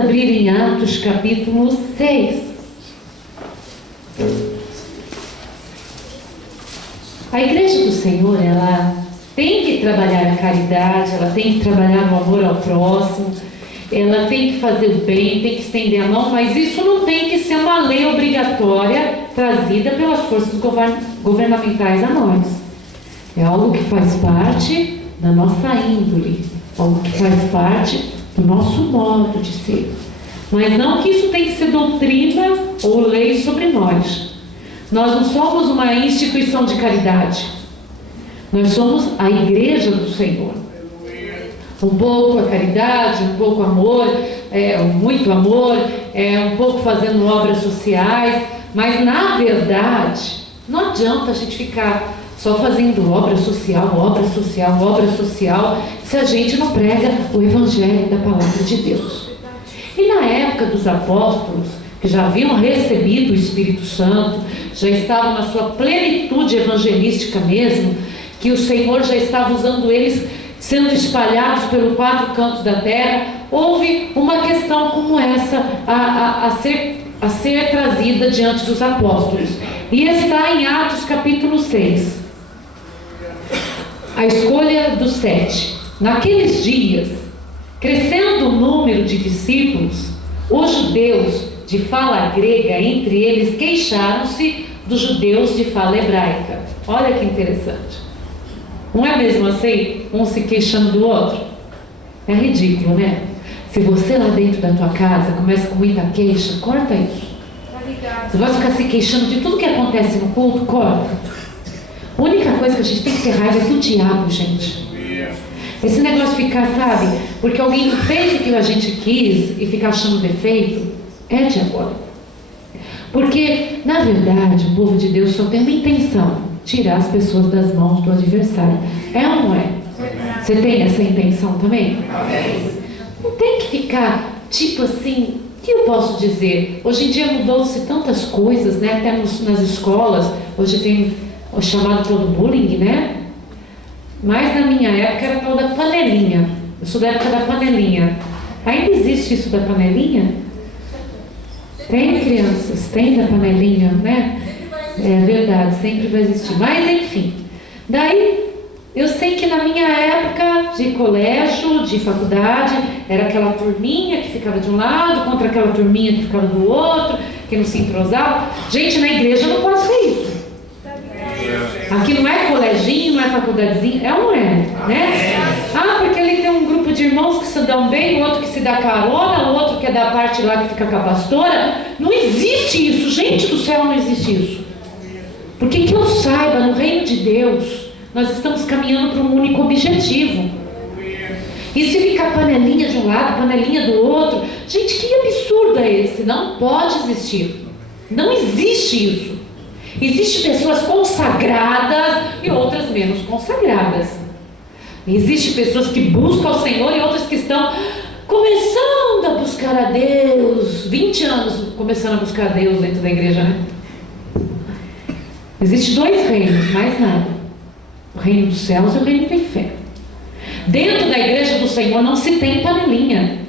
Abrir em Atos capítulo 6. A igreja do Senhor, ela tem que trabalhar a caridade, ela tem que trabalhar o amor ao próximo, ela tem que fazer o bem, tem que estender a mão, mas isso não tem que ser uma lei obrigatória trazida pelas forças governamentais a nós. É algo que faz parte da nossa índole, algo que faz parte do nosso modo de ser. Mas não que isso tem que ser doutrina ou lei sobre nós. Nós não somos uma instituição de caridade. Nós somos a igreja do Senhor. Um pouco a caridade, um pouco amor, muito amor, um pouco fazendo obras sociais. Mas na verdade, não adianta a gente ficar só fazendo obra social, obra social, obra social, se a gente não prega o Evangelho da Palavra de Deus. E na época dos apóstolos, que já haviam recebido o Espírito Santo, já estavam na sua plenitude evangelística mesmo, que o Senhor já estava usando eles, sendo espalhados pelos quatro cantos da terra, houve uma questão como essa a ser trazida diante dos apóstolos. E está em Atos capítulo 6. A escolha dos 7. Naqueles dias, crescendo o número de discípulos, os judeus de fala grega entre eles queixaram-se dos judeus de fala hebraica. Olha que interessante. Não é mesmo assim? Um se queixando do outro? É ridículo, né? Se você lá dentro da tua casa começa com muita queixa, corta isso. Você vai ficar se queixando de tudo que acontece no culto, corta. A única coisa que a gente tem que ter raiva é do diabo, gente. Esse negócio de ficar, sabe, porque alguém fez o que a gente quis e ficar achando defeito, é diabólico. Porque, na verdade, o povo de Deus só tem uma intenção: tirar as pessoas das mãos do adversário. É ou não é? Você tem essa intenção também? Não tem que ficar, tipo assim, o que eu posso dizer? Hoje em dia mudou-se tantas coisas, né? Até nas escolas, hoje tem o chamado todo bullying, né? Mas na minha época era tal da panelinha. Eu sou da época da panelinha. Ainda existe isso da panelinha? Tem, crianças? Tem da panelinha, né? É verdade, sempre vai existir. Mas enfim, daí eu sei que na minha época de colégio, de faculdade, era aquela turminha que ficava de um lado contra aquela turminha que ficava do outro, que não se entrosava. Gente, na igreja não pode ser isso. Aqui não é coleginho, não é faculdadezinha, é ou não é? Né? Ah, porque ali tem um grupo de irmãos que se dão bem, o outro que se dá carona, o outro que é da parte lá que fica com a pastora. Não existe isso, gente do céu, não existe isso. Porque que eu saiba, no reino de Deus, nós estamos caminhando para um único objetivo. E se ficar panelinha de um lado, panelinha do outro, gente, que absurdo é esse? Não pode existir. Não existe isso. Existem pessoas consagradas e outras menos consagradas. Existem pessoas que buscam o Senhor e outras que estão começando a buscar a Deus. 20 anos começando a buscar a Deus dentro da igreja, né? Existem dois reinos, mais nada: o reino dos céus e o reino do inferno. Dentro da igreja do Senhor não se tem panelinha.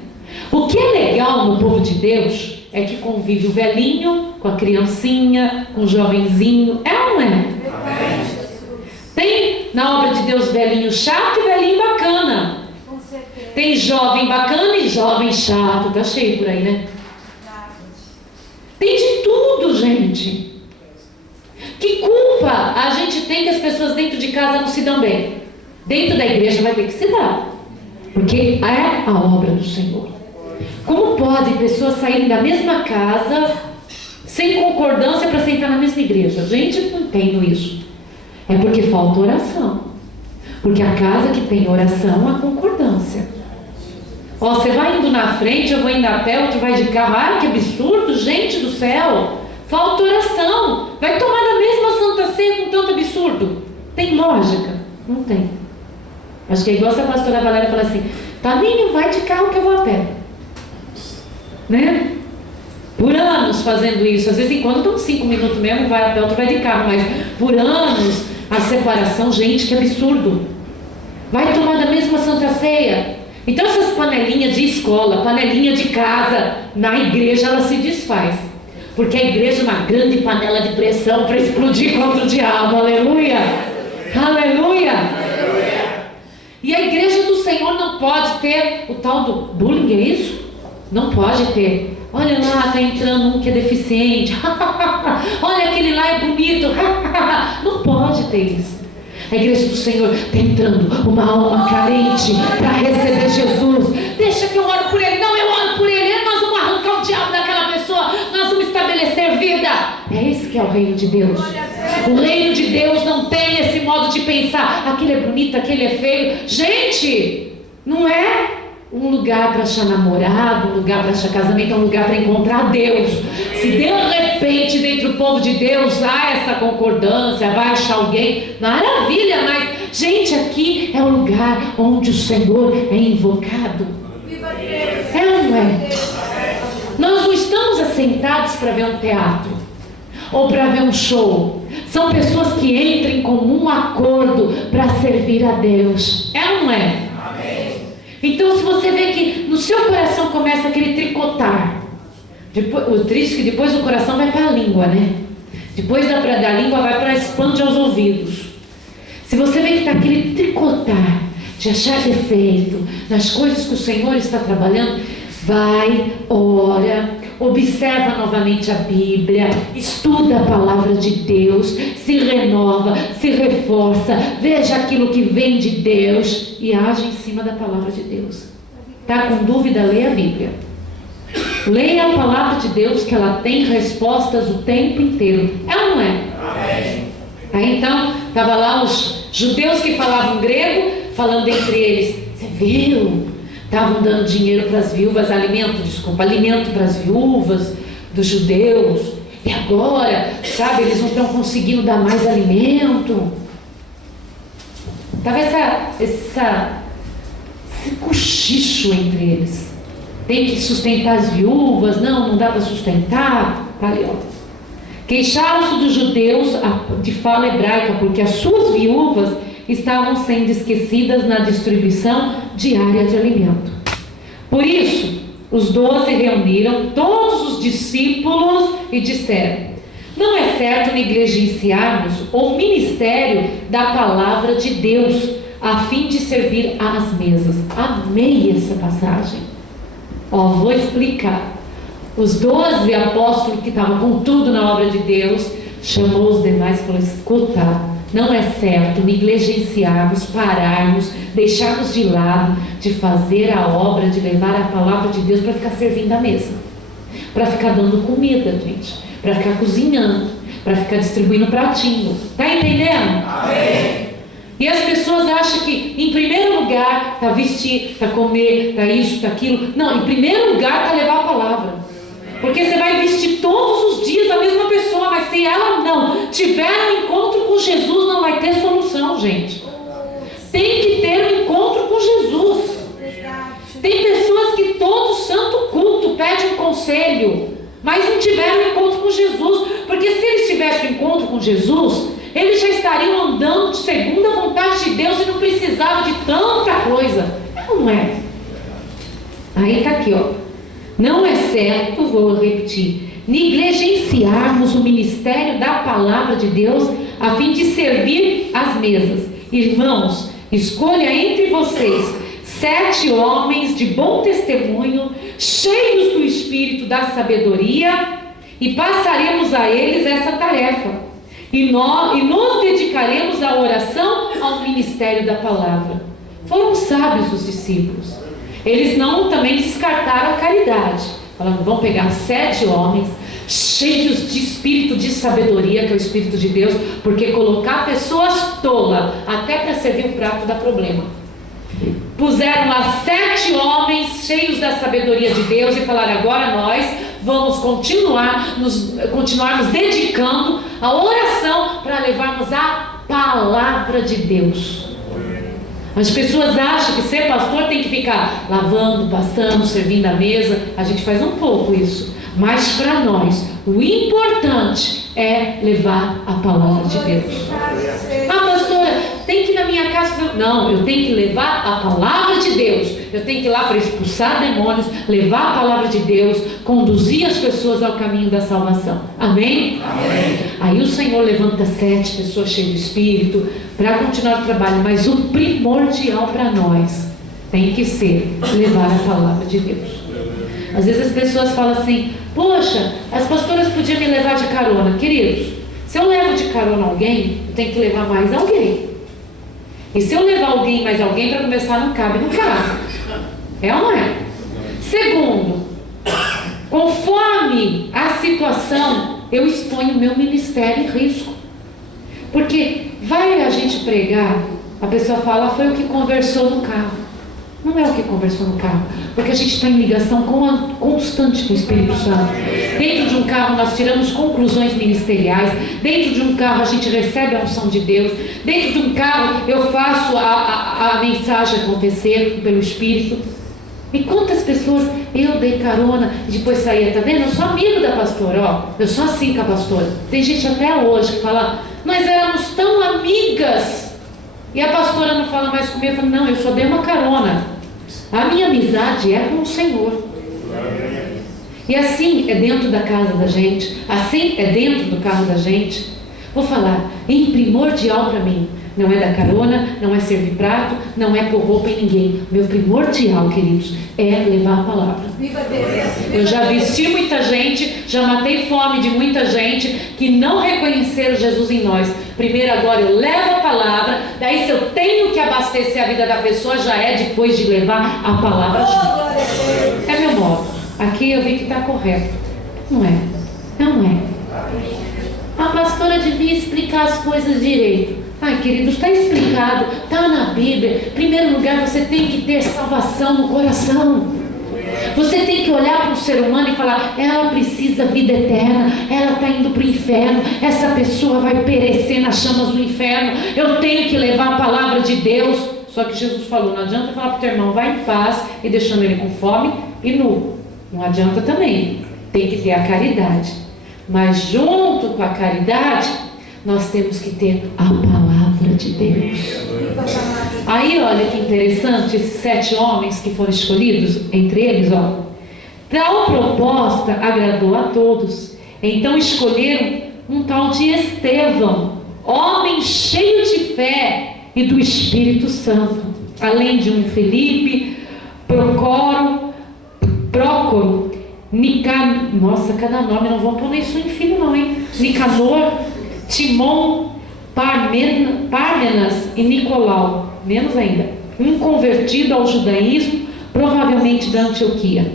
O que é legal no povo de Deus é que convive o velhinho com a criancinha, com o jovenzinho. É ou não é? Tem na obra de Deus velhinho chato e velhinho bacana. Tem jovem bacana e jovem chato. Tá cheio por aí, né? Tem de tudo, gente. Que culpa a gente tem que as pessoas dentro de casa não se dão bem? Dentro da igreja vai ter que se dar, porque é a obra do Senhor. Como pode pessoas saírem da mesma casa sem concordância para sentar na mesma igreja? Gente, não entendo isso. É porque falta oração. Porque a casa que tem oração, há concordância. Ó, você vai indo na frente, eu vou indo a pé, outro vai de carro. Ai, que absurdo, gente do céu. Falta oração. Vai tomar da mesma Santa Ceia com tanto absurdo? Tem lógica? Não tem. Acho que é igual se a pastora Valéria fala assim: Taninho, vai de carro que eu vou a pé. Né? Por anos fazendo isso. Às vezes, quando dão 5 minutos mesmo, vai a pé, outro vai de carro. Mas por anos, a separação, gente, que absurdo. Vai tomar da mesma Santa Ceia. Então essas panelinhas de escola, panelinha de casa, na igreja ela se desfaz. Porque a igreja é uma grande panela de pressão para explodir contra o diabo. Aleluia! Aleluia! E a igreja do Senhor não pode ter o tal do bullying, é isso? Não pode ter. Olha lá, está entrando um que é deficiente. Olha, aquele lá é bonito. Não pode ter isso. A igreja do Senhor está entrando uma alma carente para receber Jesus. Deixa que eu oro por ele. Não, eu oro por ele. Nós vamos arrancar o diabo daquela pessoa. Nós vamos estabelecer vida. É esse que é o reino de Deus. O reino de Deus não tem esse modo de pensar. Aquele é bonito, aquele é feio. Gente, não é um lugar para achar namorado, um lugar para achar casamento, é um lugar para encontrar Deus. Se de repente dentro do povo de Deus há essa concordância, vai achar alguém, maravilha, mas gente, aqui é o lugar onde o Senhor é invocado. É ou não é? Nós não estamos assentados para ver um teatro ou para ver um show. São pessoas que entram em comum acordo para servir a Deus. É ou não é? Então, se você vê que no seu coração começa aquele tricotar, o triste é que depois o coração vai para a língua, né? Depois da língua vai para expande aos ouvidos. Se você vê que está aquele tricotar, de achar defeito nas coisas que o Senhor está trabalhando, vai, ora, observa novamente a Bíblia, estuda a palavra de Deus, se renova, se reforça, veja aquilo que vem de Deus e age em cima da palavra de Deus. Está com dúvida? Leia a Bíblia. Leia a palavra de Deus, que ela tem respostas o tempo inteiro. É ou não é? Amém. Aí então, estava lá os judeus que falavam grego, falando entre eles, você viu? Estavam dando dinheiro para as viúvas, alimento para as viúvas dos judeus. E agora, sabe, eles não estão conseguindo dar mais alimento. Estava esse cochicho entre eles. Tem que sustentar as viúvas, não dá para sustentar. Tá ali, ó. Queixaram-se dos judeus de fala hebraica, porque as suas viúvas estavam sendo esquecidas na distribuição diária de alimento. Por isso, os 12 reuniram todos os discípulos e disseram: não é certo negligenciarmos o ministério da palavra de Deus, a fim de servir às mesas. Amei essa passagem. Vou explicar. Os 12 apóstolos que estavam com tudo na obra de Deus, chamou os demais e falou: escuta, não é certo negligenciarmos, pararmos, deixarmos de lado de fazer a obra, de levar a palavra de Deus para ficar servindo a mesa, para ficar dando comida, gente, para ficar cozinhando, para ficar distribuindo pratinho. Tá entendendo? Amém. E as pessoas acham que em primeiro lugar está vestir, está comer, está isso, está aquilo. Não, em primeiro lugar está levar a palavra. Porque você vai vestir todos os dias a mesma pessoa, mas se ela não tiver um encontro com Jesus, não vai ter solução, gente. Tem que ter um encontro com Jesus. Tem pessoas que todo santo culto pede um conselho, mas não tiveram um encontro com Jesus. Porque se eles tivessem um encontro com Jesus, eles já estariam andando de segundo a vontade de Deus e não precisavam de tanta coisa. Não é? Aí está aqui, ó. Não é certo, vou repetir, negligenciarmos o ministério da palavra de Deus a fim de servir às mesas. Irmãos, escolha entre vocês 7 homens de bom testemunho, cheios do espírito da sabedoria, e passaremos a eles essa tarefa. E nos dedicaremos à oração, ao ministério da palavra. Foram sábios os discípulos. Eles não também descartaram a caridade. Falando, vamos pegar 7 homens cheios de espírito de sabedoria, que é o Espírito de Deus, porque colocar pessoas tolas até para servir o prato dá problema. Puseram lá 7 homens cheios da sabedoria de Deus e falaram: agora nós vamos continuarmos dedicando a oração para levarmos a palavra de Deus. As pessoas acham que ser pastor tem que ficar lavando, passando, servindo a mesa. A gente faz um pouco isso, mas para nós o importante é levar a palavra de Deus. Pastora, tem que ir na minha casa. Não, eu tenho que levar a palavra de Deus. Eu tenho que ir lá para expulsar demônios, levar a palavra de Deus, conduzir as pessoas ao caminho da salvação. Amém? Amém. Aí o Senhor levanta 7 pessoas cheias do Espírito para continuar o trabalho. Mas o primordial para nós tem que ser levar a palavra de Deus. Às vezes as pessoas falam assim: poxa, as pastoras podiam me levar de carona. Queridos, se eu levo de carona alguém, eu tenho que levar mais alguém. E se eu levar alguém mais alguém, para começar, não cabe no carro. É ou não é? Segundo, conforme a situação, eu exponho o meu ministério em risco. Porque vai a gente pregar, a pessoa fala: foi o que conversou no carro. Não é o que conversou no carro, porque a gente está em ligação constante com o Espírito Santo. Dentro de um carro nós tiramos conclusões ministeriais. Dentro de um carro a gente recebe a unção de Deus. Dentro de um carro eu faço a mensagem acontecer pelo Espírito. E quantas pessoas eu dei carona e depois saía, tá vendo? Eu sou amigo da pastora, ó. Eu sou assim com a pastora. Tem gente até hoje que fala: nós éramos tão amigas. E a pastora não fala mais comigo. Eu falo: não, eu só dei uma carona. A minha amizade é com o Senhor. E assim é dentro da casa da gente. Assim é dentro do carro da gente. Vou falar, em primordial para mim, não é dar carona, não é servir prato, não é pôr roupa em ninguém. Meu primordial, queridos, é levar a palavra. Eu já vesti muita gente, já matei fome de muita gente que não reconheceram Jesus em nós. Primeiro agora eu levo a palavra, daí se eu tenho que abastecer a vida da pessoa, já é depois de levar a palavra de Deus. É meu modo. Aqui eu vi que está correto. Não é? Não é. A pastora devia explicar as coisas direito. Ai, queridos, está explicado, está na Bíblia. Em primeiro lugar, você tem que ter salvação no coração. Você tem que olhar para o ser humano e falar: ela precisa vida eterna, ela está indo para o inferno, essa pessoa vai perecer nas chamas do inferno. Eu tenho que levar a palavra de Deus. Só que Jesus falou: não adianta falar para o teu irmão, vai em paz, e deixando ele com fome e nu. Não adianta também. Tem que ter a caridade. Mas junto com a caridade, nós temos que ter a palavra de Deus. Aí olha que interessante, esses 7 homens que foram escolhidos, entre eles, ó, tal proposta agradou a todos. Então escolheram um tal de Estevão, homem cheio de fé e do Espírito Santo, além de um Felipe, Prócoro, nossa, cada nome, não vou pôr isso em filho não, hein? Nicanor, Timon, Pármenas e Nicolau, menos ainda, um convertido ao judaísmo, provavelmente da Antioquia.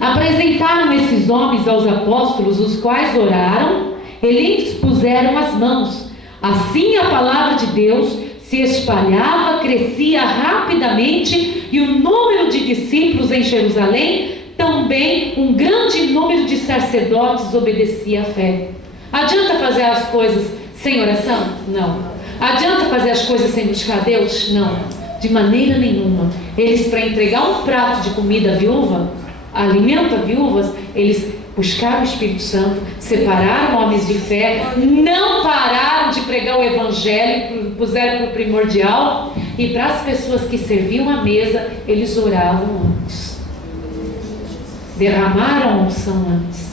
Apresentaram esses homens aos apóstolos, os quais oraram e lhes puseram as mãos. Assim a palavra de Deus se espalhava, crescia rapidamente, e o número de discípulos em Jerusalém, também um grande número de sacerdotes obedecia à fé. Adianta fazer as coisas sem oração? Não. Adianta fazer as coisas sem buscar Deus? Não. De maneira nenhuma. Eles, para entregar um prato de comida à viúva, alimento a viúvas, eles buscaram o Espírito Santo, separaram homens de fé, não pararam de pregar o Evangelho, puseram para o primordial, e para as pessoas que serviam à mesa, eles oravam antes. Derramaram a unção antes.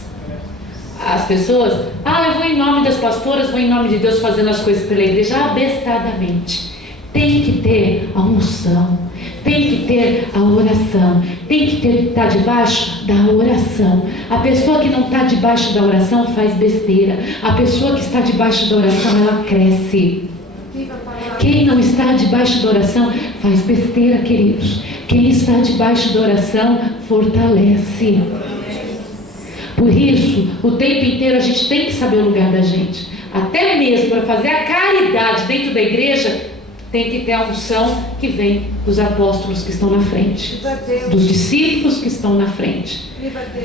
As pessoas: eu vou em nome das pastoras, vou em nome de Deus fazendo as coisas pela igreja, abestadamente. Tem que ter a unção, tem que ter a oração, tem que estar debaixo da oração. A pessoa que não está debaixo da oração faz besteira. A pessoa que está debaixo da oração, ela cresce. Quem não está debaixo da oração faz besteira, queridos. Quem está debaixo da oração fortalece. Por isso, o tempo inteiro a gente tem que saber o lugar da gente. Até mesmo para fazer a caridade dentro da igreja, tem que ter a unção que vem dos apóstolos que estão na frente, dos discípulos que estão na frente.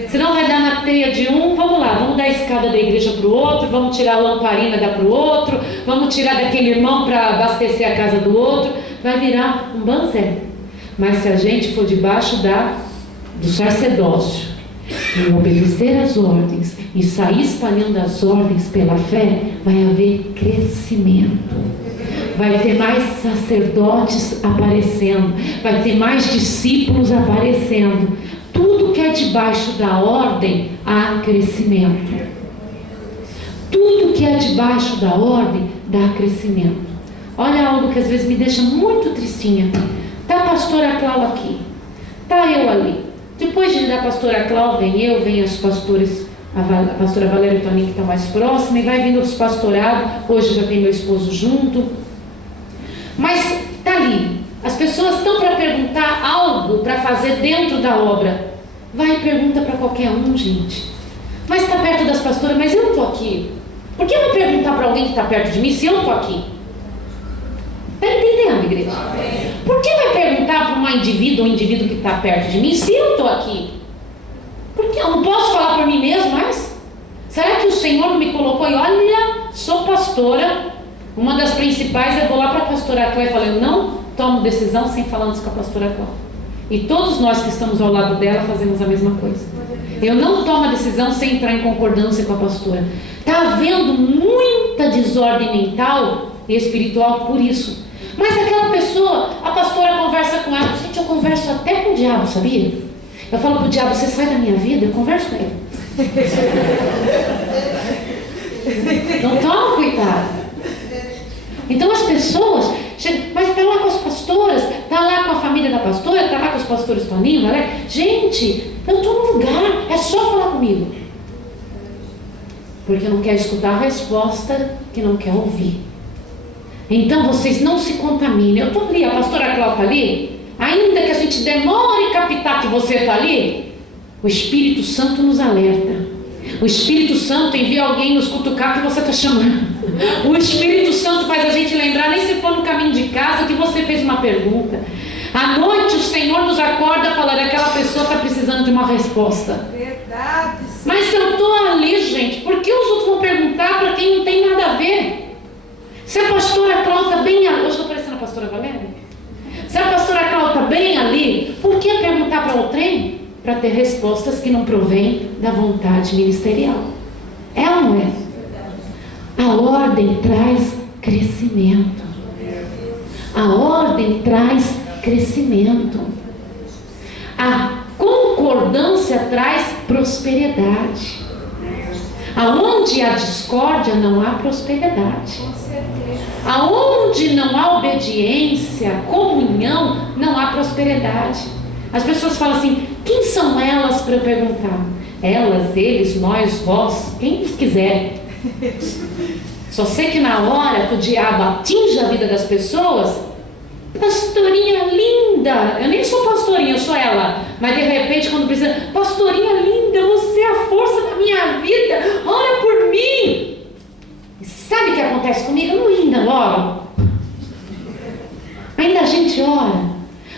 Senão vai dar na teia de um: vamos lá, vamos dar a escada da igreja para o outro, vamos tirar a lamparina da para o outro, vamos tirar daquele irmão para abastecer a casa do outro. Vai virar um banzé. Mas se a gente for debaixo do sacerdócio e obedecer às ordens e sair espalhando as ordens pela fé, vai haver crescimento, vai ter mais sacerdotes aparecendo, vai ter mais discípulos aparecendo. Tudo que é debaixo da ordem, há crescimento. Tudo que é debaixo da ordem, dá crescimento. Olha algo que às vezes me deixa muito tristinha. Está a pastora Cláudia aqui, está eu ali. Depois da pastora Cláudia, vem os pastores, a pastora Valéria e o Toninho, que estão mais próximos, e vai vindo os pastorados. Hoje já tem meu esposo junto. Mas está ali. As pessoas estão para perguntar algo para fazer dentro da obra. Vai e pergunta para qualquer um, gente. Mas está perto das pastoras, mas eu não estou aqui. Por que eu vou perguntar para alguém que está perto de mim se eu não estou aqui? Está entendendo, igreja? Por que vai perguntar para um indivíduo que está perto de mim se eu estou aqui? Porque eu não posso falar por mim mesmo, mas será que o Senhor me colocou e olha, sou pastora, uma das principais, eu vou lá para a pastora Cléia e falei, eu não tomo decisão sem falar antes com a pastora Cléia. E todos nós que estamos ao lado dela fazemos a mesma coisa. Eu não tomo a decisão sem entrar em concordância com a pastora. Está havendo muita desordem mental e espiritual por isso. Mas aquela pessoa, a pastora conversa com ela. Gente, eu converso até com o diabo, sabia? Eu falo para o diabo, você sai da minha vida, eu converso com ele. Não toma cuidado. Então as pessoas chegam, mas está lá com as pastoras, está lá com a família da pastora, está lá com os pastores Toninho, né? Gente, eu estou no lugar, é só falar comigo. Porque não quer escutar a resposta que não quer ouvir. Então vocês não se contaminem. Eu estou ali, a pastora Cláudia está ali. Ainda que a gente demore a captar que você está ali, o Espírito Santo nos alerta. O Espírito Santo envia alguém nos cutucar que você está chamando. O Espírito Santo faz a gente lembrar, nem se for no caminho de casa, que você fez uma pergunta. À noite o Senhor nos acorda falando, aquela pessoa está precisando de uma resposta. Verdade. Mas se eu estou ali, gente, por que os outros vão perguntar para quem não tem nada a ver? Se a pastora Cláudia está bem ali, hoje estou parecendo a pastora Valéria. Se a pastora Cláudia está bem ali, por que perguntar para outrem? Para ter respostas que não provêm da vontade ministerial. É ou não é? A ordem traz crescimento. A ordem traz crescimento. A concordância traz prosperidade. Aonde há discórdia, não há prosperidade. Aonde não há obediência, comunhão, não há prosperidade. As pessoas falam assim, quem são elas para eu perguntar? Elas, eles, nós, vós, quem eles quiserem. Só sei que na hora que o diabo atinge a vida das pessoas, pastorinha linda, eu nem sou pastorinha, eu sou ela, mas de repente quando precisa, pastorinha linda, você é a força da minha vida, ora por mim. E sabe o que acontece comigo? Eu não ainda oro. Ainda a gente ora.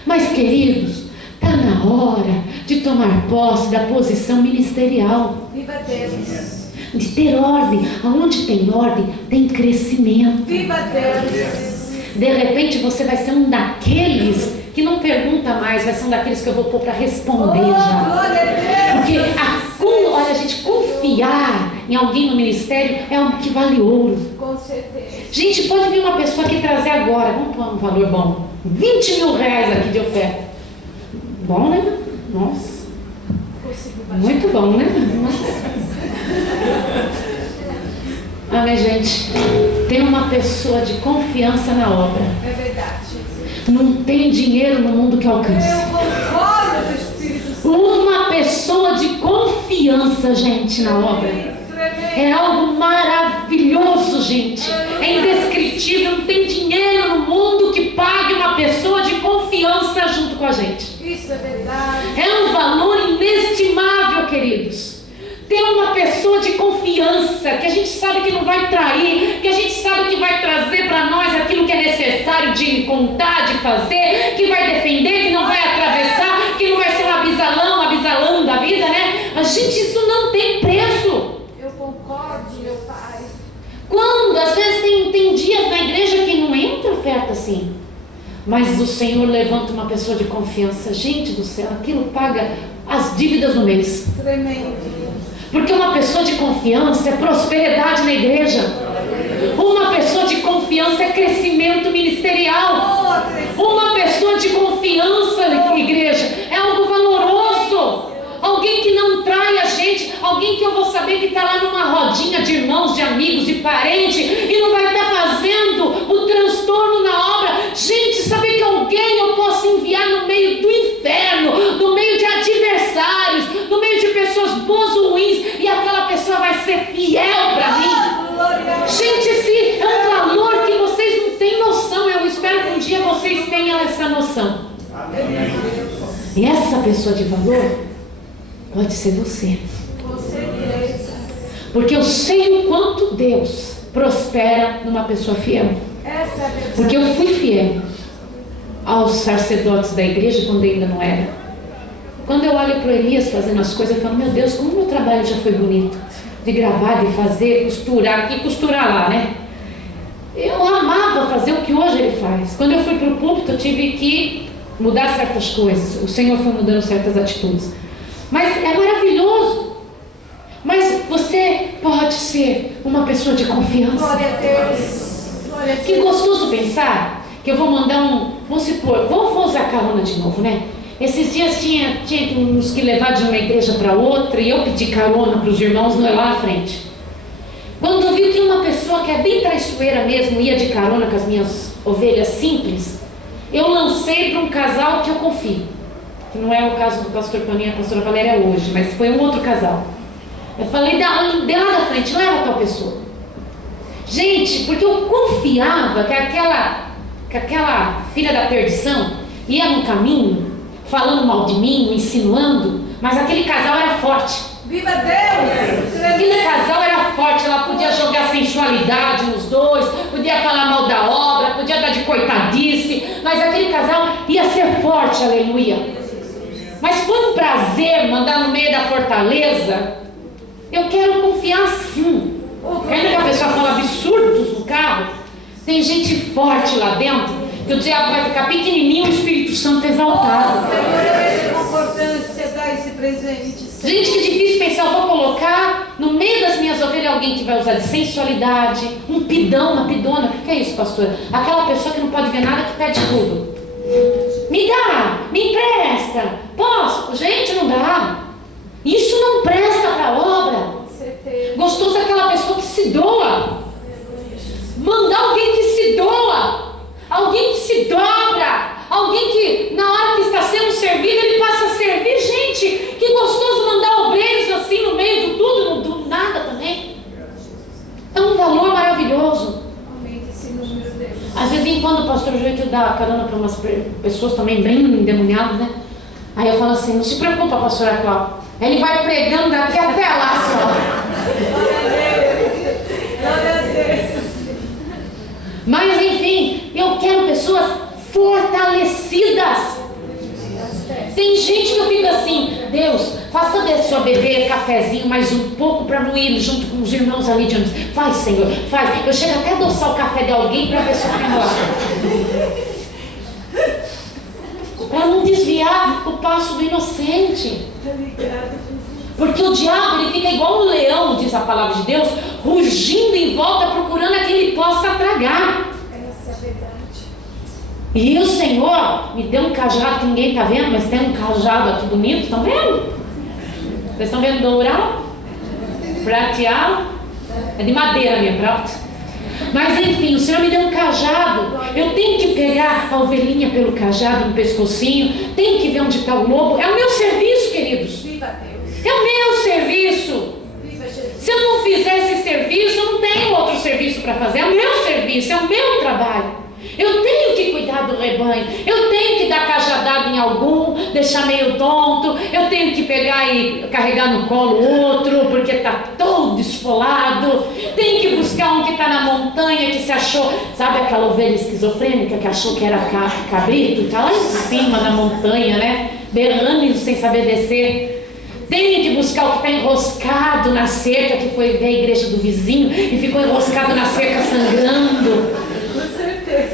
Mas queridos, está na hora de tomar posse da posição ministerial. Viva Deus. De ter ordem. Aonde tem ordem, tem crescimento. Viva Deus. De repente você vai ser um daqueles que não pergunta mais, vai ser um daqueles que eu vou pôr para responder já. Glória a Deus. Porque, olha, gente, confiar em alguém no ministério é algo que vale ouro. Com certeza. Gente, pode vir uma pessoa aqui trazer agora, vamos pôr um valor bom, 20 mil reais aqui de oferta. Bom, né? Nossa. Muito bom, né? Amém, gente. Tem uma pessoa de confiança na obra. É verdade. Não tem dinheiro no mundo que alcance. Eu concordo com o Espírito Santo. Uma pessoa de confiança, gente, na obra. É algo maravilhoso, gente. É indescritível. Não tem dinheiro no mundo que pague uma pessoa de confiança junto com a gente. Isso é verdade. É um valor inestimável, queridos. Ter uma pessoa de confiança, que a gente sabe que não vai trair, que a gente sabe que vai trazer para nós aquilo que é necessário de contar, de fazer, que vai defender, que não vai atravessar, que não vai ser um abisalão da vida, né? A gente, isso não tem preço. Eu concordo, meu Pai. Quando, às vezes tem dias na igreja que não entra oferta assim, mas o Senhor levanta uma pessoa de confiança. Gente do céu, aquilo paga as dívidas do mês. Tremendo. Porque uma pessoa de confiança é prosperidade na igreja. Uma pessoa de confiança é crescimento ministerial. Uma pessoa de confiança, igreja, é algo valoroso. Alguém que não trai a gente, alguém que eu vou saber que está lá numa rodinha de irmãos, de amigos, de parentes, e não vai estar fazendo o transtorno na obra. Gente, saber que alguém eu posso enviar no meio do inferno, no meio de adversários, no meio de pessoas boas ou ruins, e aquela pessoa vai ser fiel para mim. Gente, esse é um valor que vocês não têm noção. Eu espero que um dia vocês tenham essa noção. E essa pessoa de valor pode ser você. Porque eu sei o quanto Deus prospera numa pessoa fiel. Porque eu fui fiel aos sacerdotes da igreja quando ainda não era. Quando eu olho para o Elias fazendo as coisas, eu falo, meu Deus, como meu trabalho já foi bonito. De gravar, de fazer, costurar aqui, costurar lá, né? Eu amava fazer o que hoje ele faz. Quando eu fui para o púlpito, eu tive que mudar certas coisas. O Senhor foi mudando certas atitudes. Mas é maravilhoso. Mas você pode ser uma pessoa de confiança. Glória a Deus. Glória a Deus. Que gostoso pensar que eu vou mandar vamos supor, vou usar carona de novo, né? Esses dias tinha uns que levar de uma igreja para outra e eu pedi carona para os irmãos lá na frente. Quando eu vi que uma pessoa que é bem traiçoeira mesmo ia de carona com as minhas ovelhas simples, eu lancei para um casal que eu confio. Que não é o caso do pastor Toninho e a pastora Valéria hoje, mas foi um outro casal. Eu falei de lá da frente, leva a tua pessoa. Gente, porque eu confiava que aquela filha da perdição ia no caminho, falando mal de mim, insinuando, mas aquele casal era forte. Viva Deus! Aquele casal era forte, ela podia jogar sensualidade nos dois, podia falar mal da obra, podia dar de coitadice, mas aquele casal ia ser forte, aleluia. Mas foi um prazer mandar no meio da fortaleza. Eu quero confiar sim. Ainda que a pessoa fala absurdos no carro, tem gente forte lá dentro, que o diabo vai ficar pequenininho e o Espírito Santo exaltado. Senhor, é importante você dar esse presente. Gente, que difícil pensar, eu vou colocar no meio das minhas ovelhas alguém que vai usar de sensualidade, um pidão, uma pidona. O que é isso, pastora? Aquela pessoa que não pode ver nada, que pede tudo. Me dá, me empresta, posso? Gente, não dá. Isso não presta para a obra. Gostoso é aquela pessoa que se doa. Mandar alguém que se doa, alguém que se dobra, alguém que na hora que está sendo servido, ele passa a servir. Gente, que gostoso mandar obreiros assim no meio do tudo, do nada também. É um valor maravilhoso. Às vezes, enquanto o pastor Joito dá carona para umas pessoas também bem endemoniadas, né? Aí eu falo assim, não se preocupa, pastora Cláudia. Ele vai pregando daqui até lá, senhora. Mas enfim, eu quero pessoas fortalecidas. Tem gente que eu fico assim, Deus, faça desse só beber cafezinho mais um pouco para não ir junto com os irmãos ali de onde. Faz, Senhor, faz. Eu chego até a adoçar o café de alguém para a pessoa ficar lá. Para não desviar o passo do inocente. Porque o diabo, ele fica igual um leão, diz a palavra de Deus, rugindo em volta, procurando a quem ele possa tragar. Essa é a verdade. E o Senhor me deu um cajado que ninguém está vendo, mas tem um cajado aqui bonito, estão vendo? Vocês estão vendo dourado? Prateado? É de madeira minha, pronto. Mas enfim, o Senhor me deu um cajado. Eu tenho que pegar a ovelhinha pelo cajado no pescocinho, tenho que ver onde está o lobo. É o meu serviço, queridos. Viva Deus. É o meu serviço. Viva Jesus. Se eu não fizer esse serviço, eu não tenho outro serviço para fazer. É o meu serviço, é o meu trabalho. Eu tenho que cuidar do rebanho. Eu tenho que dar cajadada em algum, deixar meio tonto. Eu tenho que pegar e carregar no colo outro, porque está todo esfolado. Tenho que buscar um que está na montanha, que se achou, sabe aquela ovelha esquizofrênica que achou que era cabrito? Está lá em cima da montanha, né? Berrando sem saber descer. Tenho que buscar o que está enroscado na cerca, que foi ver a igreja do vizinho e ficou enroscado na cerca sangrando.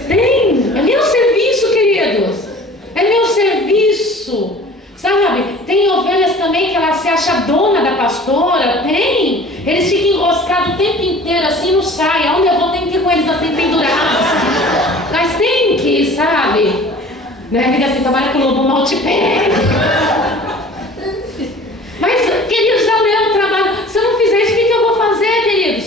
Tem, é meu serviço, queridos. É meu serviço. Sabe, tem ovelhas também que ela se acha dona da pastora. Tem. Eles ficam enroscados o tempo inteiro assim, não sai. Aonde eu vou tem com eles assim pendurados. Mas tem que, sabe? Né? Fica assim, tomara que o lobo mal te pegue. Mas, queridos, é o meu trabalho. Se eu não fizer isso, o que eu vou fazer, queridos?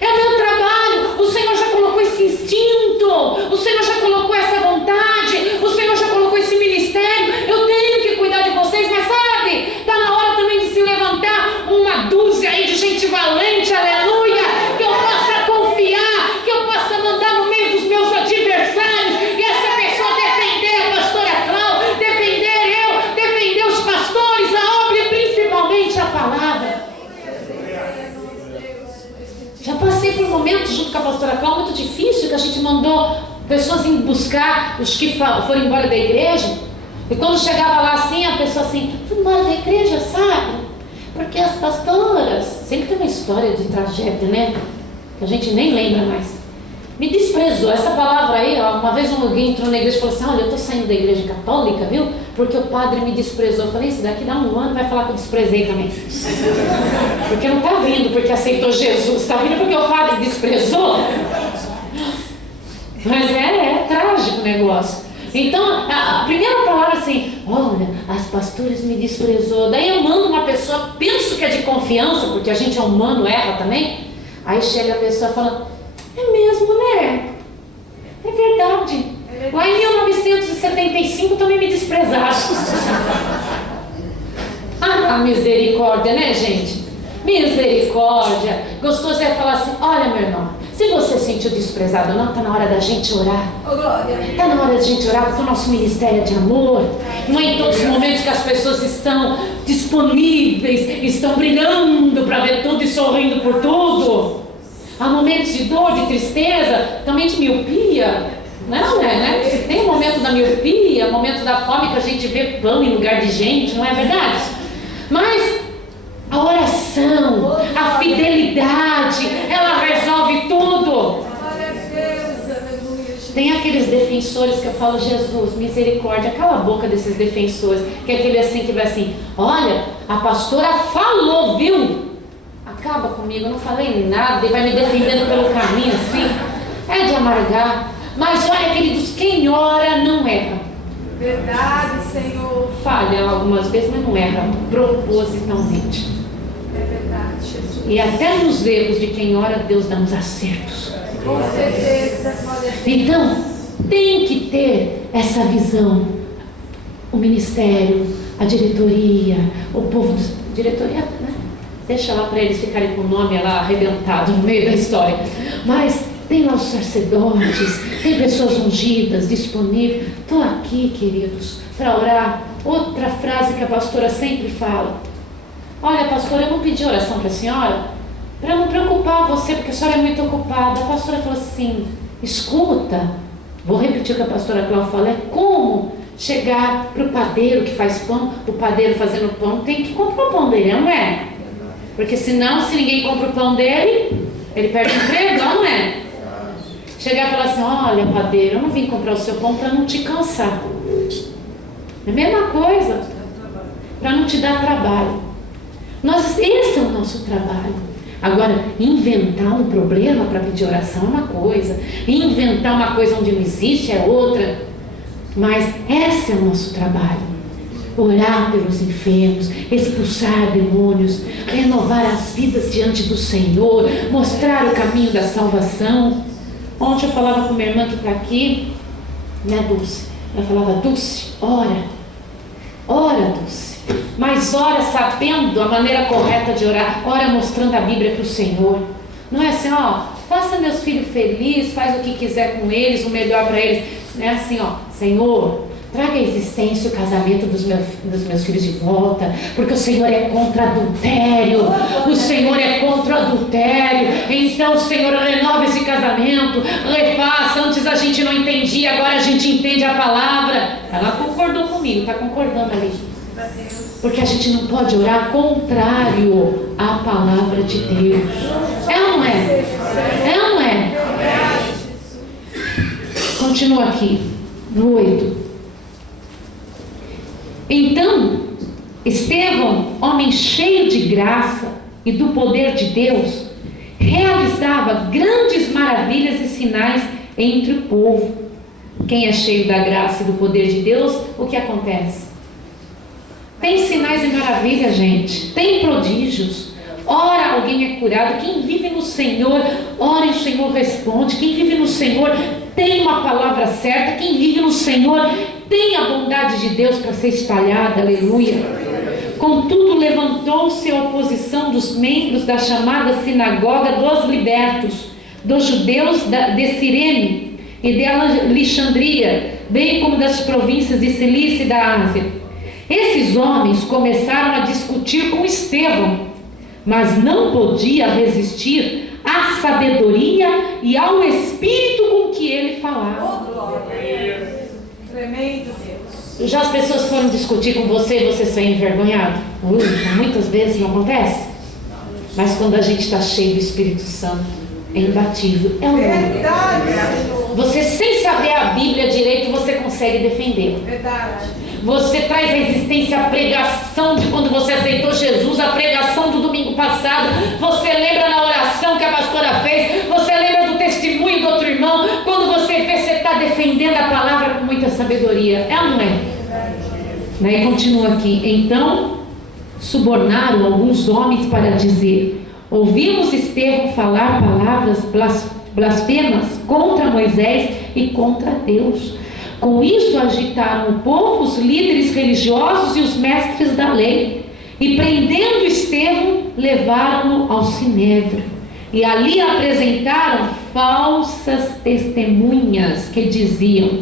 É o meu trabalho. O Senhor já colocou esse instinto. O Senhor já colocou essa vontade. O Senhor já colocou esse ministério. Eu tenho que cuidar de vocês, mas sabe? Está na hora também de se levantar uma dúzia aí de gente valente, aleluia. Que eu possa confiar, que eu possa mandar no meio dos meus adversários. E essa pessoa defender a pastora Cláudia, defender eu, defender os pastores, a obra e principalmente a palavra. Já passei por momentos junto com a pastora Cláudia muito difícil, que a gente mandou pessoas ir buscar os que foram embora da igreja. E quando chegava lá assim, a pessoa assim, fui embora da igreja, sabe? Porque as pastoras, sempre tem uma história de tragédia, né? Que a gente nem lembra mais. Me desprezou. Essa palavra aí, ó, uma vez alguém entrou na igreja e falou assim, olha, eu tô saindo da igreja católica, viu? Porque o padre me desprezou. Eu falei, isso daqui dá um ano vai falar que eu desprezei também. Porque não tá vindo porque aceitou Jesus, tá vindo porque o padre desprezou. Mas é trágico o negócio. Então, a primeira palavra assim, olha, as pastoras me desprezou. Daí eu mando uma pessoa, penso que é de confiança, porque a gente é humano, erra também. Aí chega a pessoa e fala, é mesmo, né? É verdade. Lá em 1975 também me desprezaram. Ah, misericórdia, né, gente? Misericórdia. Gostoso é falar assim, olha, meu irmão, se você se sentiu desprezado ou não, está na hora da gente orar. Oh, glória. Está na hora da gente orar, porque o nosso ministério é de amor. Não é em todos os momentos que as pessoas estão disponíveis, estão brilhando para ver tudo e sorrindo por tudo. Há momentos de dor, de tristeza, também de miopia. Não é, né? Tem um momento da miopia, um momento da fome que a gente vê pão em lugar de gente, não é verdade? Mas a oração, a fidelidade, ela resolve tudo. Tem aqueles defensores que eu falo, Jesus, misericórdia, cala a boca desses defensores, que é aquele assim que vai assim, olha, a pastora falou, viu? Acaba comigo, eu não falei nada, e vai me defendendo pelo caminho assim, é de amargar. Mas olha, queridos, quem ora não erra. Verdade, Senhor. Falha algumas vezes, mas não erra propositalmente. É verdade, Jesus. E até nos erros de quem ora, Deus dá uns acertos. Com certeza. Então, tem que ter essa visão. O ministério, a diretoria, o povo do diretoria, né? Deixa lá para eles ficarem com o nome lá arrebentado no meio da história. Mas tem lá os sacerdotes, tem pessoas ungidas, disponíveis. Estou aqui, queridos, para orar. Outra frase que a pastora sempre fala. Olha, pastora, eu não pedi oração para a senhora para não preocupar você, porque a senhora é muito ocupada. A pastora falou assim, escuta, vou repetir o que a pastora Cláudia fala, é como chegar para o padeiro que faz pão, o padeiro fazendo pão, tem que comprar o pão dele, não é? Porque senão, se ninguém compra o pão dele, ele perde o emprego, não é? Chegar e falar assim, olha, padeiro, eu não vim comprar o seu pão para não te cansar. É a mesma coisa, para não te dar trabalho. Esse é o nosso trabalho. Agora, inventar um problema para pedir oração é uma coisa, inventar uma coisa onde não existe é outra. Mas esse é o nosso trabalho. Orar pelos enfermos, expulsar demônios, renovar as vidas diante do Senhor, mostrar o caminho da salvação. Ontem eu falava com minha irmã que está aqui, né, Dulce? Eu falava, Dulce, ora, Dulce. Mas ora sabendo a maneira correta de orar, ora mostrando a Bíblia para o Senhor. Não é assim, ó, faça meus filhos felizes, faz o que quiser com eles, o melhor para eles. Não é assim, ó, Senhor, traga a existência, o casamento dos meus filhos de volta, porque o Senhor é contra adultério, o Senhor é contra adultério, então Senhor renova esse casamento, refaça, antes a gente não entendia, agora a gente entende a palavra. Ela concordou comigo, está concordando ali, porque a gente não pode orar contrário à palavra de Deus. É ou não é? É ou não é? Continua aqui, no 8. Então, Estevão, homem cheio de graça e do poder de Deus, realizava grandes maravilhas e sinais entre o povo. Quem é cheio da graça e do poder de Deus, o que acontece? Tem sinais e maravilhas, gente. Tem prodígios. Ora, alguém é curado. Quem vive no Senhor, ora e o Senhor responde. Quem vive no Senhor tem uma palavra certa. Quem vive no Senhor tem a bondade de Deus para ser espalhada. Aleluia. Contudo, levantou-se a oposição dos membros da chamada sinagoga dos libertos, dos judeus de Cirene e de Alexandria, bem como das províncias de Cilícia e da Ásia. Esses homens começaram a discutir com Estevão, mas não podia resistir à sabedoria e ao espírito com que ele falava. Tremendo Deus. Já as pessoas foram discutir com você e você saiu envergonhado? Muitas vezes não acontece. Mas quando a gente está cheio do Espírito Santo, é imbatível. É um Verdade. Você, sem saber a Bíblia direito, você consegue defender. Verdade. Você traz à existência a pregação de quando você aceitou Jesus, a pregação do domingo passado. Você lembra na oração que a pastora fez. Você lembra do testemunho do outro irmão. Quando você vê, você está defendendo a palavra com muita sabedoria. É ou não é? Daí continua aqui. Então, subornaram alguns homens para dizer: ouvimos Estevão falar palavras blasfemas contra Moisés e contra Deus. Com isso agitaram o povo, os líderes religiosos e os mestres da lei, e prendendo Estevão, levaram-no ao sinédrio. E ali apresentaram falsas testemunhas que diziam: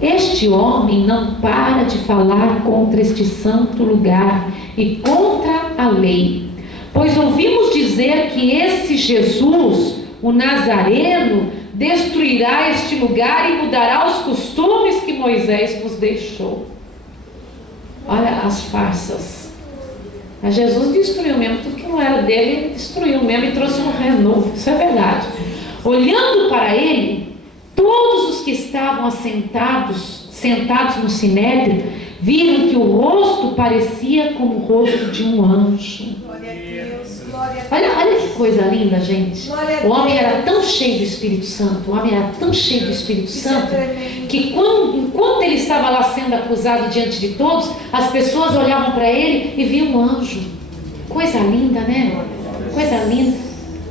este homem não para de falar contra este santo lugar e contra a lei. Pois ouvimos dizer que esse Jesus, o Nazareno, destruirá este lugar e mudará os costumes que Moisés nos deixou. Olha as farsas. Mas Jesus destruiu mesmo tudo que não era dele, ele destruiu mesmo e trouxe um renovo. Isso é verdade. Olhando para ele, todos os que estavam sentados no sinédrio, viram que o rosto parecia como o rosto de um anjo. Glória a Deus. Glória a Deus. Olha que coisa linda, gente. Glória a O homem Deus. era tão cheio do Espírito Santo, o homem era tão cheio do Espírito Isso é Santo, tremendo. que enquanto ele estava lá sendo acusado diante de todos, as pessoas olhavam para ele e viam um anjo. Coisa linda, né? Coisa linda.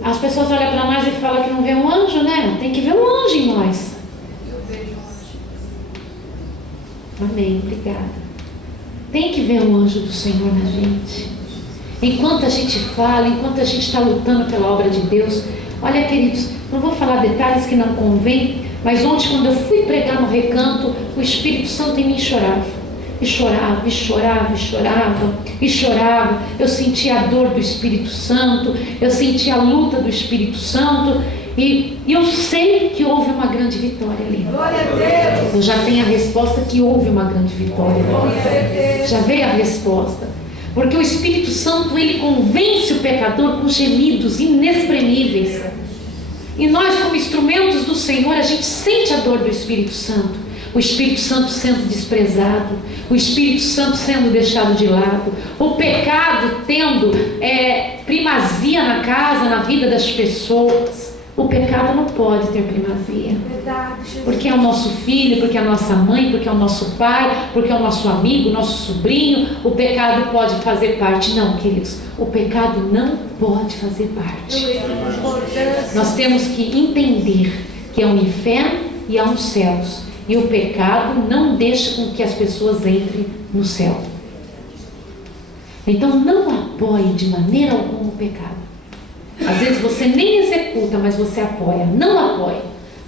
As pessoas olham para nós e falam que não vê um anjo, né? Tem que ver um anjo em nós. Eu vejo um anjo. Amém, obrigada. Tem que ver um anjo do Senhor na gente. Enquanto a gente fala, enquanto a gente está lutando pela obra de Deus. Olha, queridos, não vou falar detalhes que não convém, mas ontem, quando eu fui pregar no recanto, o Espírito Santo em mim chorava. E chorava, e chorava, e chorava, e chorava. Eu sentia a dor do Espírito Santo, eu sentia a luta do Espírito Santo, e eu sei que houve uma grande vitória ali. Glória a Deus. Eu já tenho a resposta que houve uma grande vitória Com ali. certeza. Já veio a resposta. Porque o Espírito Santo, ele convence o pecador com gemidos inexprimíveis. E nós, como instrumentos do Senhor, a gente sente a dor do Espírito Santo. O Espírito Santo sendo desprezado, o Espírito Santo sendo deixado de lado, o pecado tendo primazia na casa, na vida das pessoas. O pecado não pode ter primazia. Verdade, Jesus. Porque é o nosso filho, porque é a nossa mãe, porque é o nosso pai, porque é o nosso amigo, o nosso sobrinho. O pecado pode fazer parte. Não, queridos, o pecado não pode fazer parte. Nós temos que entender que é um inferno e há uns céus. E o pecado não deixa com que as pessoas entrem no céu. Então não apoie de maneira alguma o pecado. Às vezes você nem executa, mas você apoia. Não apoie.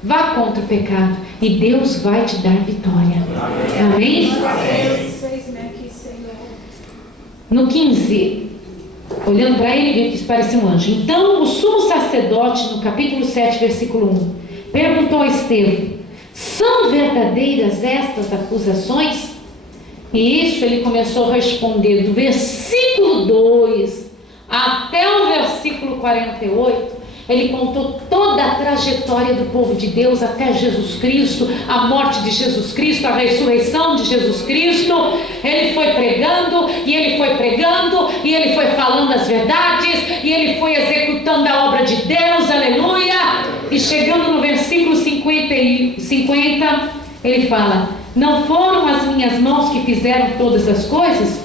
Vá contra o pecado e Deus vai te dar vitória. Amém? No 15, olhando para ele, viu que isso parecia um anjo. Então o sumo sacerdote, no capítulo 7, versículo 1, perguntou a Estevão: são verdadeiras estas acusações? E isso ele começou a responder do versículo 2 até o versículo 48. Ele contou toda a trajetória do povo de Deus até Jesus Cristo, a morte de Jesus Cristo, a ressurreição de Jesus Cristo. Ele foi pregando, e ele foi pregando, e ele foi falando as verdades, e ele foi executando a obra de Deus. E chegando no versículo 50, ele fala: não foram as minhas mãos que fizeram todas as coisas?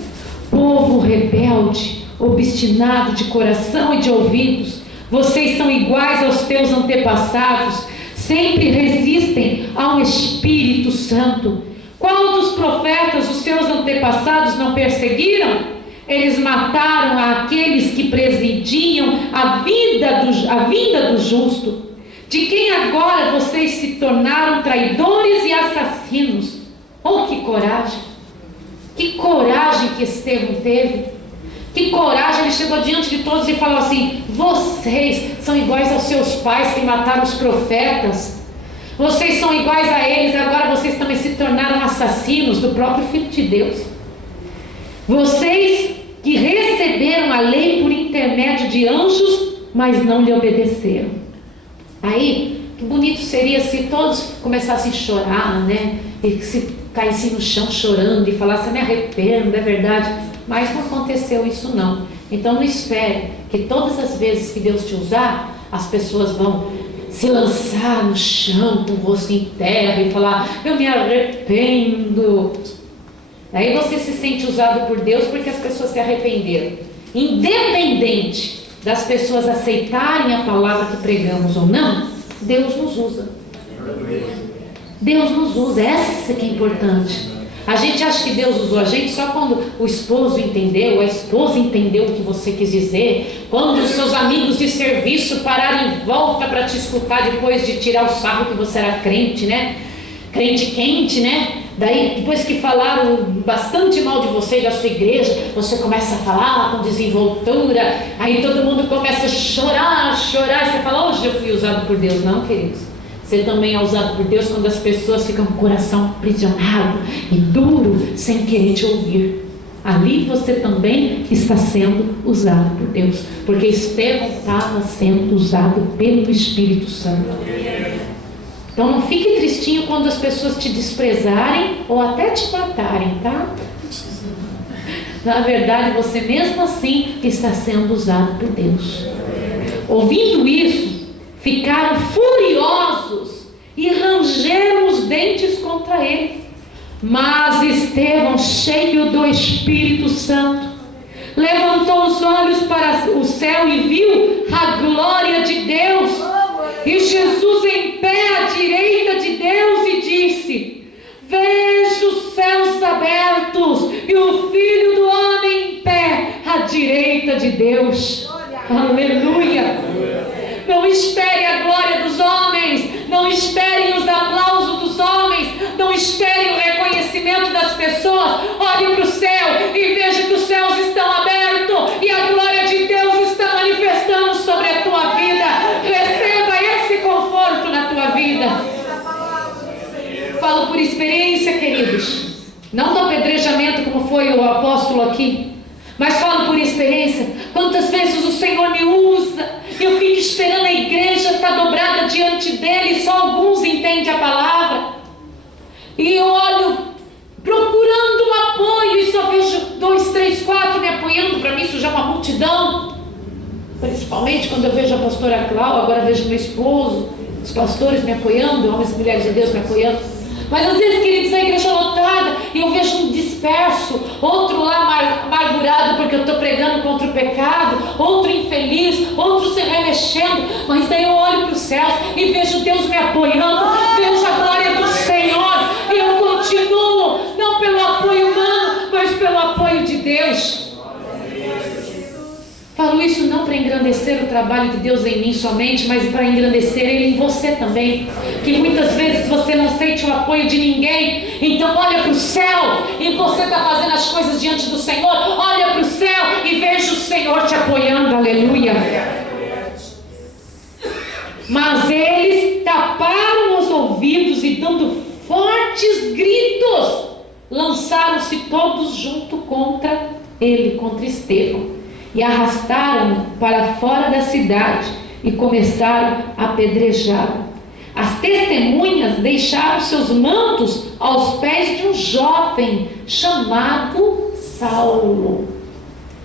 Povo rebelde, obstinado de coração e de ouvidos, vocês são iguais aos teus antepassados, sempre resistem ao Espírito Santo. Qual dos profetas os seus antepassados não perseguiram? Eles mataram aqueles que presidiam a vinda do justo. De quem agora vocês se tornaram traidores e assassinos? Oh, que coragem! Que coragem que Estevão teve! Que coragem! Ele chegou diante de todos e falou assim: vocês são iguais aos seus pais que mataram os profetas. Vocês são iguais a eles, agora vocês também se tornaram assassinos do próprio Filho de Deus. Vocês que receberam a lei por intermédio de anjos, mas não lhe obedeceram. Aí, que bonito seria se todos começassem a chorar, né? E se caíssem no chão chorando e falassem: me arrependo, é verdade. Mas não aconteceu isso não. Então não espere que todas as vezes que Deus te usar, as pessoas vão se lançar no chão com o rosto em terra e falar: eu me arrependo. Aí você se sente usado por Deus porque as pessoas se arrependeram. Independente das pessoas aceitarem a palavra que pregamos ou não, Deus nos usa. Deus nos usa, essa que é importante. A gente acha que Deus usou a gente só quando o esposo entendeu, a esposa entendeu o que você quis dizer, quando os seus amigos de serviço pararam em volta para te escutar depois de tirar o sarro que você era crente, né? Crente quente, né? Daí, depois que falaram bastante mal de você e da sua igreja, você começa a falar com desenvoltura, aí todo mundo começa a chorar, e você fala: hoje eu fui usado por Deus. Não, queridos, você também é usado por Deus quando as pessoas ficam com o coração aprisionado e duro, sem querer te ouvir. Ali você também está sendo usado por Deus, porque Estevão estava sendo usado pelo Espírito Santo. Então não fique tristinho quando as pessoas te desprezarem ou até te matarem, tá? Na verdade, você mesmo assim está sendo usado por Deus. Ouvindo isso, ficaram furiosos e rangeram os dentes contra ele. Mas Estevão, cheio do Espírito Santo, levantou os olhos para o céu e viu a glória de Deus e Jesus em pé à direita de Deus, e disse: vejo os céus abertos e o Filho do Homem em pé à direita de Deus. Aleluia! Não espere a glória dos homens, não esperem os aplausos dos homens, não esperem o reconhecimento das pessoas. Olhe para o céu e veja que os céus estão abertos e a glória de Deus está manifestando sobre a tua vida. Receba esse conforto na tua vida. Falo por experiência, queridos, não do apedrejamento como foi o apóstolo aqui, mas falo por experiência. Quantas vezes o Senhor me usa, eu fico esperando a igreja estar dobrada diante dele, só alguns entendem a palavra, e eu olho procurando um apoio e só vejo 2, 3, 4 me apoiando. Para mim isso já é uma multidão, principalmente quando eu vejo a pastora Cláudia, agora vejo meu esposo, os pastores me apoiando, homens e mulheres de Deus me apoiando. Mas às vezes, queridos, a igreja lotada e eu vejo um disperso, outro lá amargurado porque eu estou pregando contra o pecado, outro infeliz, outro se remexendo. Mas daí eu olho para os céus e vejo Deus me apoiando, vejo a glória do Senhor, e eu continuo, não pelo apoio humano, mas pelo apoio de Deus. Falo isso não para engrandecer o trabalho de Deus em mim somente, mas para engrandecer Ele em você também. Que muitas vezes você não sente o apoio de ninguém, então olha para o céu e você está fazendo as coisas diante do Senhor. Olha para o céu e veja o Senhor te apoiando, aleluia. Mas eles taparam os ouvidos e, dando fortes gritos, lançaram-se todos junto contra ele, contra Estevão, e arrastaram-no para fora da cidade e começaram a apedrejá-lo. As testemunhas deixaram seus mantos aos pés de um jovem chamado Saulo.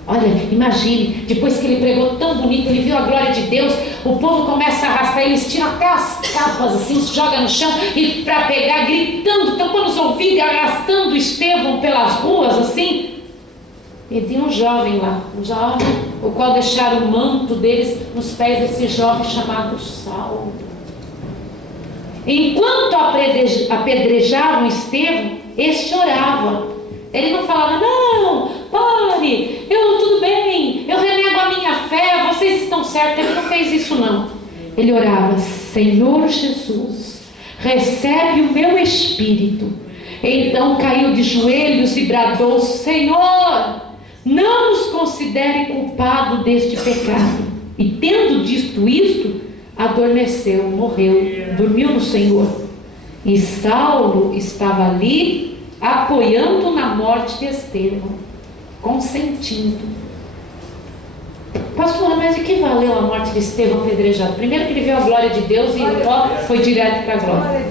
Olha, imagine, depois que ele pregou tão bonito, ele viu a glória de Deus, o povo começa a arrastar, eles tiram até as capas assim, se jogam no chão, e para pegar, gritando, tampando os ouvidos e arrastando Estevão pelas ruas assim. E tem um jovem lá, o qual deixaram o manto deles nos pés desse jovem chamado Saulo. Enquanto apedrejavam Estevão, este orava. Ele não falava: não, pare, tudo bem, eu renego a minha fé, vocês estão certos. Ele não fez isso não. Ele orava: Senhor Jesus, recebe o meu espírito. Então caiu de joelhos e bradou: Senhor, não nos considere culpado deste pecado. E tendo dito isto, adormeceu, morreu, dormiu no Senhor. E Saulo estava ali, apoiando na morte de Estevão, consentindo. Pastor, mas de que valeu a morte de Estevão apedrejado? Primeiro, que ele viu a glória de Deus e foi direto para a glória.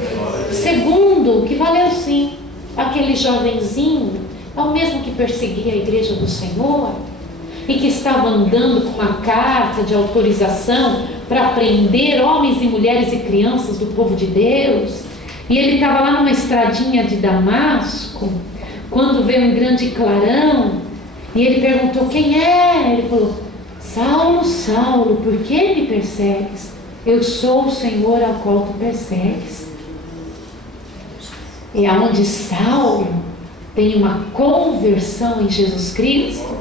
Segundo, que valeu sim. Aquele jovenzinho é o mesmo que perseguia a igreja do Senhor e que estava andando com uma carta de autorização para prender homens e mulheres e crianças do povo de Deus. E ele estava lá numa estradinha de Damasco, quando veio um grande clarão, e ele perguntou: quem é? Ele falou: Saulo, Saulo, por que me persegues? Eu sou o Senhor ao qual tu persegues. E aonde Saulo tem uma conversão em Jesus Cristo,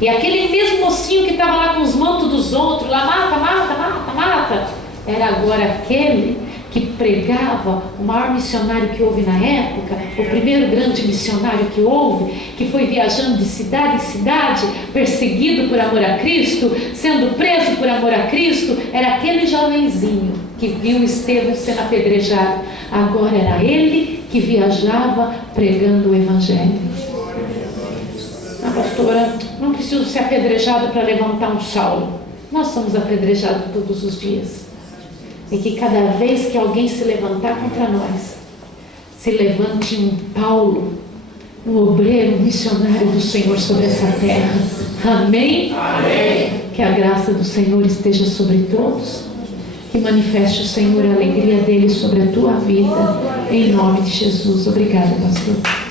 e aquele mesmo mocinho que estava lá com os mantos dos outros, lá mata, era agora aquele que pregava, o maior missionário que houve na época, o primeiro grande missionário que houve, que foi viajando de cidade em cidade, perseguido por amor a Cristo, sendo preso por amor a Cristo. Era aquele jovenzinho que viu Estevão sendo apedrejado. Agora era ele que viajava pregando o Evangelho. Pastora, não preciso ser apedrejado para levantar um Saulo. Nós somos apedrejados todos os dias. E que cada vez que alguém se levantar contra nós, se levante um Paulo, um obreiro, um missionário do Senhor sobre essa terra. Amém? Amém. Que a graça do Senhor esteja sobre todos. Que manifeste o Senhor a alegria dele sobre a tua vida. Em nome de Jesus. Obrigada, pastor.